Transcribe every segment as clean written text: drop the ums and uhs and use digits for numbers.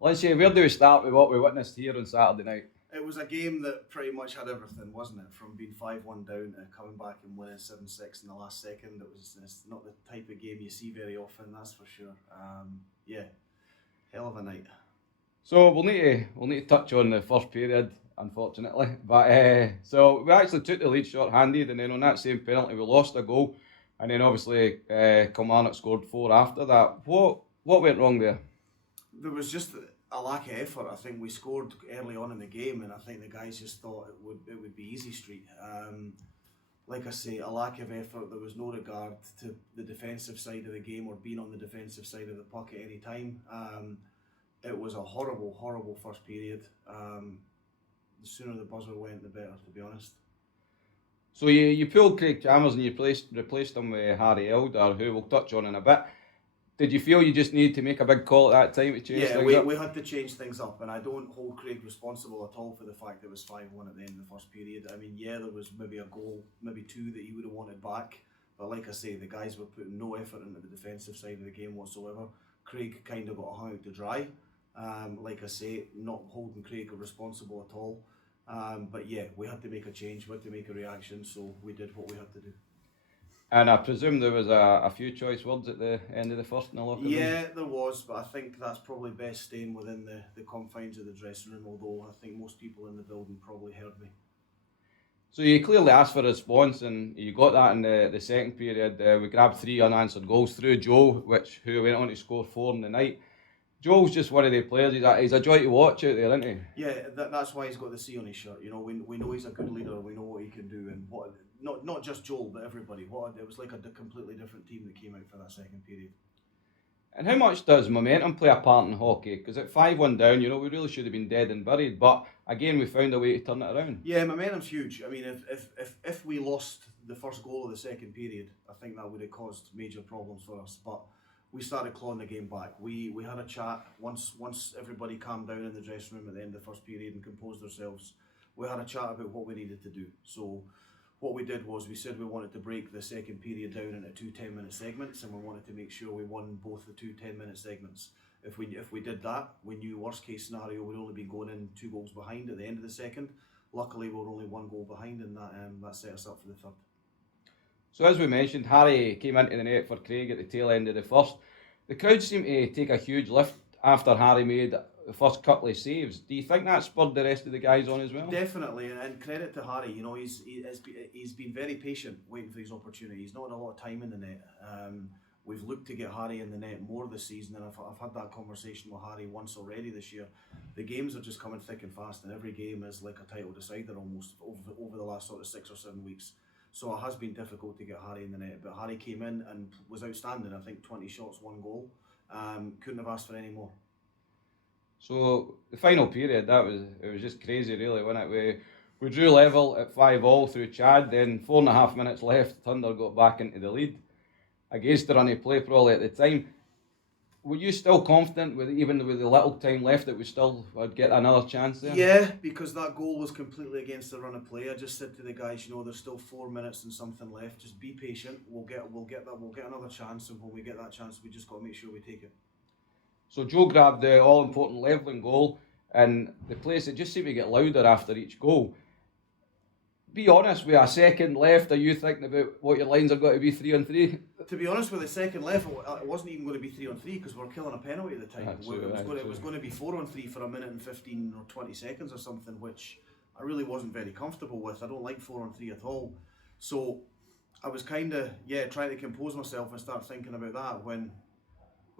Let's see, where do we start with what we witnessed here on Saturday night? It was a game that pretty much had everything, wasn't it? From being 5-1 down to coming back and winning 7-6 in the last second. It's not the type of game you see very often, that's for sure. Yeah, hell of a night. So we'll need to touch on the first period, unfortunately. But so we actually took the lead short-handed, and then on that same penalty we lost a goal, and then obviously Kilmarnock scored 4 after that. What went wrong there? There was just a lack of effort. I think we scored early on in the game, and I think the guys just thought it would be easy street. Like I say, a lack of effort. There was no regard to the defensive side of the game or being on the defensive side of the puck at any time. It was a horrible first period. The sooner the buzzer went, the better, to be honest. So you pulled Craig Chalmers and you replaced him with Harry Elder, who we'll touch on in a bit. Did you feel you just needed to make a big call at that time to change things up? We had to change things up, and I don't hold Craig responsible at all for the fact that it was 5-1 at the end of the first period. I mean, yeah, there was maybe a goal, maybe 2 that he would have wanted back, but like I say, the guys were putting no effort into the defensive side of the game whatsoever. Craig kind of got hung out to dry. Like I say, not holding Craig responsible at all. But yeah, we had to make a change, we had to make a reaction, so we did what we had to do. And I presume there was a few choice words at the end of the first in the locker room? Yeah, there was, but I think that's probably best staying within the confines of the dressing room, although I think most people in the building probably heard me. So you clearly asked for a response, and you got that in the second period. We grabbed 3 unanswered goals through Joe, who went on to score 4 in the night. Joel's just one of the players. He's a joy to watch out there, isn't he? Yeah, that's why he's got the C on his shirt. You know, we know he's a good leader. We know what he can do, and not just Joel, but everybody. It was like a completely different team that came out for that second period. And how much does momentum play a part in hockey? Because at 5-1 down, we really should have been dead and buried. But again, we found a way to turn it around. Yeah, momentum's huge. I mean, if we lost the first goal of the second period, I think that would have caused major problems for us. But we started clawing the game back. We had a chat once everybody calmed down in the dressing room at the end of the first period and composed ourselves. We had a chat about what we needed to do. So what we did was we said we wanted to break the second period down into 2 10-minute segments, and we wanted to make sure we won both the 2 10-minute segments. If we did that, we knew worst case scenario we'd only be going in 2 goals behind at the end of the second. Luckily, we were only 1 goal behind, and that set us up for the third. So as we mentioned, Harry came into the net for Craig at the tail end of the first. The crowd seemed to take a huge lift after Harry made the first couple of saves. Do you think that spurred the rest of the guys on as well? Definitely, and credit to Harry. You know, he's been very patient waiting for his opportunity. He's not had a lot of time in the net. We've looked to get Harry in the net more this season, and I've had that conversation with Harry once already this year. The games are just coming thick and fast, and every game is like a title decider almost over the last sort of 6 or 7 weeks. So it has been difficult to get Harry in the net, but Harry came in and was outstanding. I think 20 shots, 1 goal. Couldn't have asked for any more. So the final period, it was just crazy, really, wasn't it? We drew level at 5-5 through Chad. Then 4.5 minutes left, Thunder got back into the lead against the run of play probably at the time. Were you still confident, even with the little time left, that we still would get another chance there? Yeah, because that goal was completely against the run of play. I just said to the guys, there's still 4 minutes and something left. Just be patient. We'll get another chance, and when we get that chance, we just got to make sure we take it. So Joe grabbed the all-important levelling goal, and the place, it just seemed to get louder after each goal. Be honest, with a second left, are you thinking about what your lines are going to be 3-on-3? To be honest, with the second left, it wasn't even going to be 3-on-3 because we were killing a penalty at the time. It was going to be 4-on-3 for 1 minute and 15 or 20 seconds or something, which I really wasn't very comfortable with. I don't like 4-on-3 at all. So I was kind of, trying to compose myself and start thinking about that when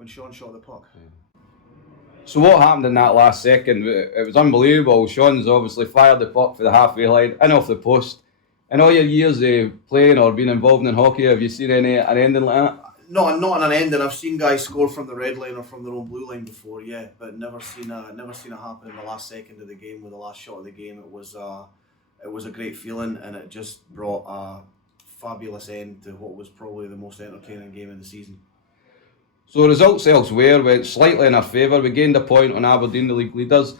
Sean shot the puck. So what happened in that last second? It was unbelievable. Sean's obviously fired the puck for the halfway line, in off the post. In all your years of playing or being involved in hockey, have you seen an ending like that? No, not an ending. I've seen guys score from the red line or from their own blue line before, but never seen it happen in the last second of the game with the last shot of the game. It was a great feeling, and it just brought a fabulous end to what was probably the most entertaining game of the season. So results elsewhere went slightly in our favour. We gained a point on Aberdeen, the league leaders.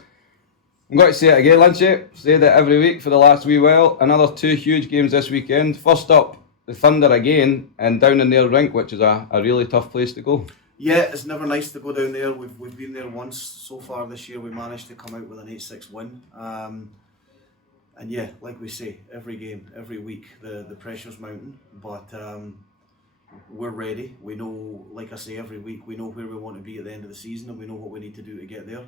I'm going to say it again, Lynchy. Said it every week for the last wee while. Another 2 huge games this weekend. First up, the Thunder again, and down in their rink, which is a really tough place to go. Yeah, it's never nice to go down there. We've been there once so far this year. We managed to come out with an 8-6 win. And yeah, like we say, every game, every week, the pressure's mounting. But we're ready. We know, like I say, every week we know where we want to be at the end of the season, and we know what we need to do to get there.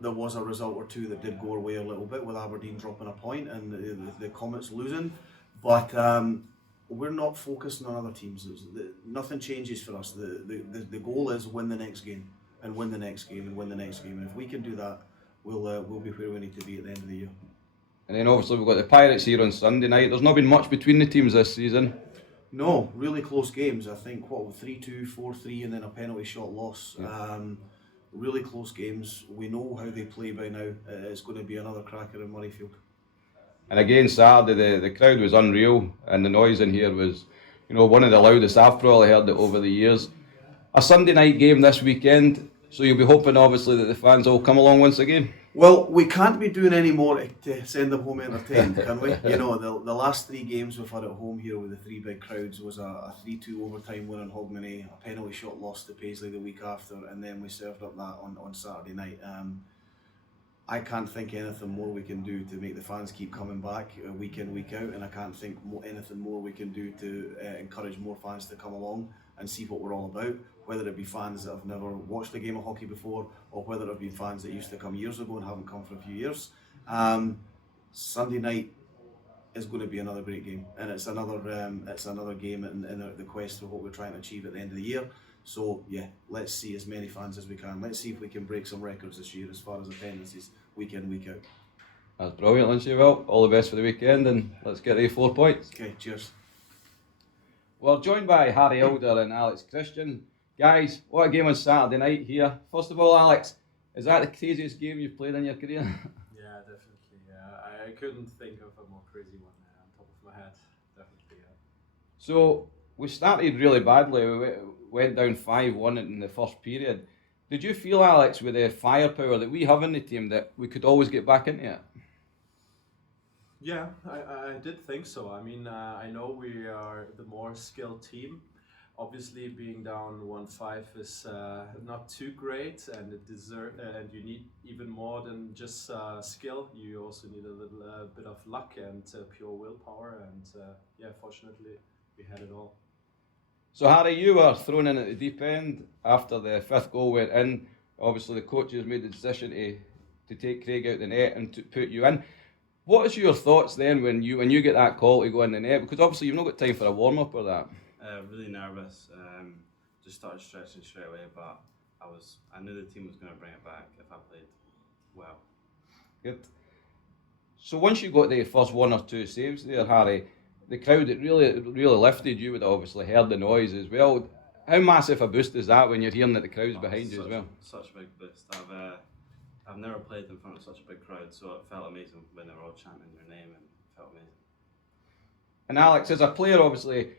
There was a result or two that did go our way a little bit, with Aberdeen dropping a point and the Comets losing. But we're not focusing on other teams. Nothing changes for us. The goal is win the next game, and win the next game, and win the next game. And if we can do that, we'll be where we need to be at the end of the year. And then obviously we've got the Pirates here on Sunday night. There's not been much between the teams this season. No, really close games. I think 3-2, 4-3, and then a penalty shot loss. Yeah. Really close games. We know how they play by now. It's going to be another cracker in Murrayfield. And again, Saturday, the crowd was unreal, and the noise in here was, one of the loudest I've probably heard it over the years. A Sunday night game this weekend, so you'll be hoping, obviously, that the fans will come along once again. Well, we can't be doing any more to send them home entertained, can we? The last 3 games we've had at home here with the 3 big crowds was a 3-2 overtime win on Hogmanay, a penalty shot lost to Paisley the week after, and then we served up that on Saturday night. I can't think anything more we can do to make the fans keep coming back week in, week out, and I can't think anything more we can do to encourage more fans to come along and see what we're all about, whether it be fans that have never watched a game of hockey before, or whether it have been fans that used to come years ago and haven't come for a few years. Sunday night is going to be another great game, and it's another game in the quest for what we're trying to achieve at the end of the year. So yeah, let's see as many fans as we can. Let's see if we can break some records this year as far as attendances, week in, week out. That's brilliant, Lynchy. Well, all the best for the weekend, and let's get the 4 points. Okay, cheers. Well, joined by Harry Elder and Alex Christian. Guys, what a game on Saturday night here. First of all, Alex, is that the craziest game you've played in your career? Yeah, definitely. Yeah, I couldn't think of a more crazy one on top of my head. Definitely. Yeah. So, we started really badly. We went down 5-1 in the first period. Did you feel, Alex, with the firepower that we have in the team, that we could always get back into it? Yeah, I did think so. I mean, I know we are the more skilled team. Obviously, being down 1-5 is not too great, and and you need even more than just skill. You also need a little bit of luck and pure willpower. And yeah, fortunately, we had it all. So, Harry, you were thrown in at the deep end after the 5th goal went in. Obviously, the coaches made the decision to take Craig out the net and to put you in. What is your thoughts then when you get that call to go in the net? Because obviously you've not got time for a warm-up or that. Really nervous. Just started stretching straight away, but I knew the team was going to bring it back if I played well. Good. So once you got the first 1 or 2 saves there, Harry, the crowd, it really lifted. You would have obviously heard the noise as well. How massive a boost is that when you're hearing that the crowd's behind you as well? Such a big boost. I've never played in front of such a big crowd, so it felt amazing when they were all chanting your name, and it felt amazing. And Alex, as a player, obviously,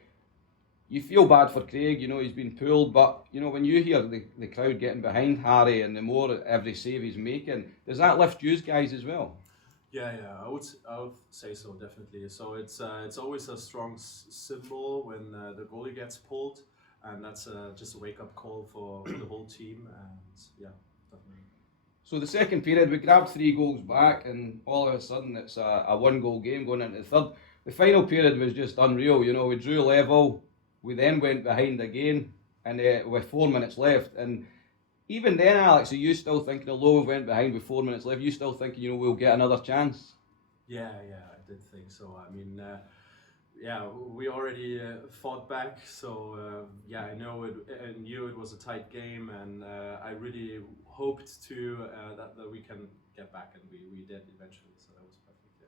you feel bad for Craig, he's been pulled, but, when you hear the crowd getting behind Harry and the more every save he's making, does that lift you guys as well? Yeah, I would say so, definitely. So it's always a strong symbol when the goalie gets pulled, and that's just a wake-up call for the whole team, and yeah, definitely. So the second period, we grabbed 3 goals back, and all of a sudden it's a 1-goal game going into the third. The final period was just unreal. We drew level, we then went behind again, and with 4 minutes left. And even then, Alex, are you still thinking, although we went behind with 4 minutes left, you still thinking, we'll get another chance? Yeah, I did think so. I mean, we already fought back, so I knew it was a tight game, and I really hoped that we can get back, and we did eventually, so that was perfect. Yeah.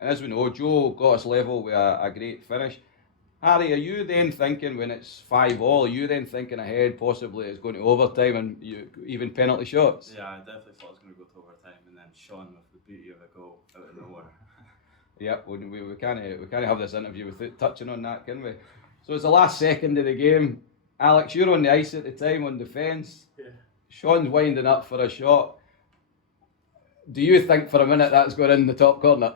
And as we know, Joe got us level with a great finish. Harry, are you then thinking when it's 5-5, are you then thinking ahead, possibly it's going to overtime and even penalty shots? Yeah, I definitely thought it was going to go to overtime, and then Sean with the beauty of a goal out of nowhere. Yeah, we can't have this interview without touching on that, can we? So it's the last second of the game. Alex, you're on the ice at the time on defence. Yeah. Sean's winding up for a shot. Do you think for a minute that's going in the top corner?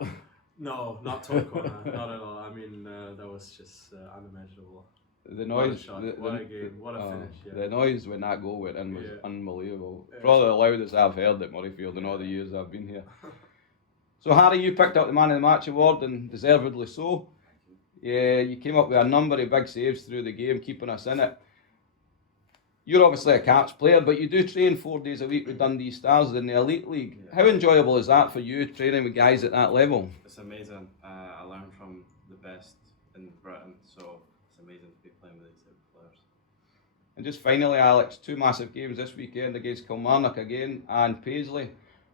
No, not top corner, not at all. I mean, that was just unimaginable. the What a noise, shot, the, what a game, what a finish. Yeah. the noise when that goal went in was Yeah. unbelievable. Yeah. Probably the loudest I've heard at Murrayfield in all the years I've been here. So Harry, you picked up the Man of the Match award, and deservedly so. Yeah, you came up with a number of big saves through the game, keeping us in it. You're obviously a Caps player, but you do train 4 days a week with Dundee Stars in the Elite League. Yeah. How enjoyable is that for you, training with guys at that level? It's amazing. I learn from the best in Britain, so it's amazing to be playing with these type of players. And just finally, Alex, 2 massive games this weekend against Kilmarnock again and Paisley.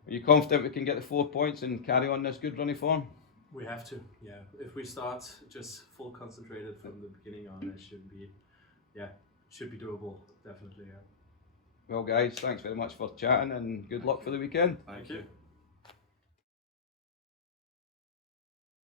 Are you confident we can get the 4 points and carry on this good running form? We have to, yeah. If we start just full concentrated from the beginning on, it should be doable, definitely, yeah. Well, guys, thanks very much for chatting and good luck for the weekend. Thank you.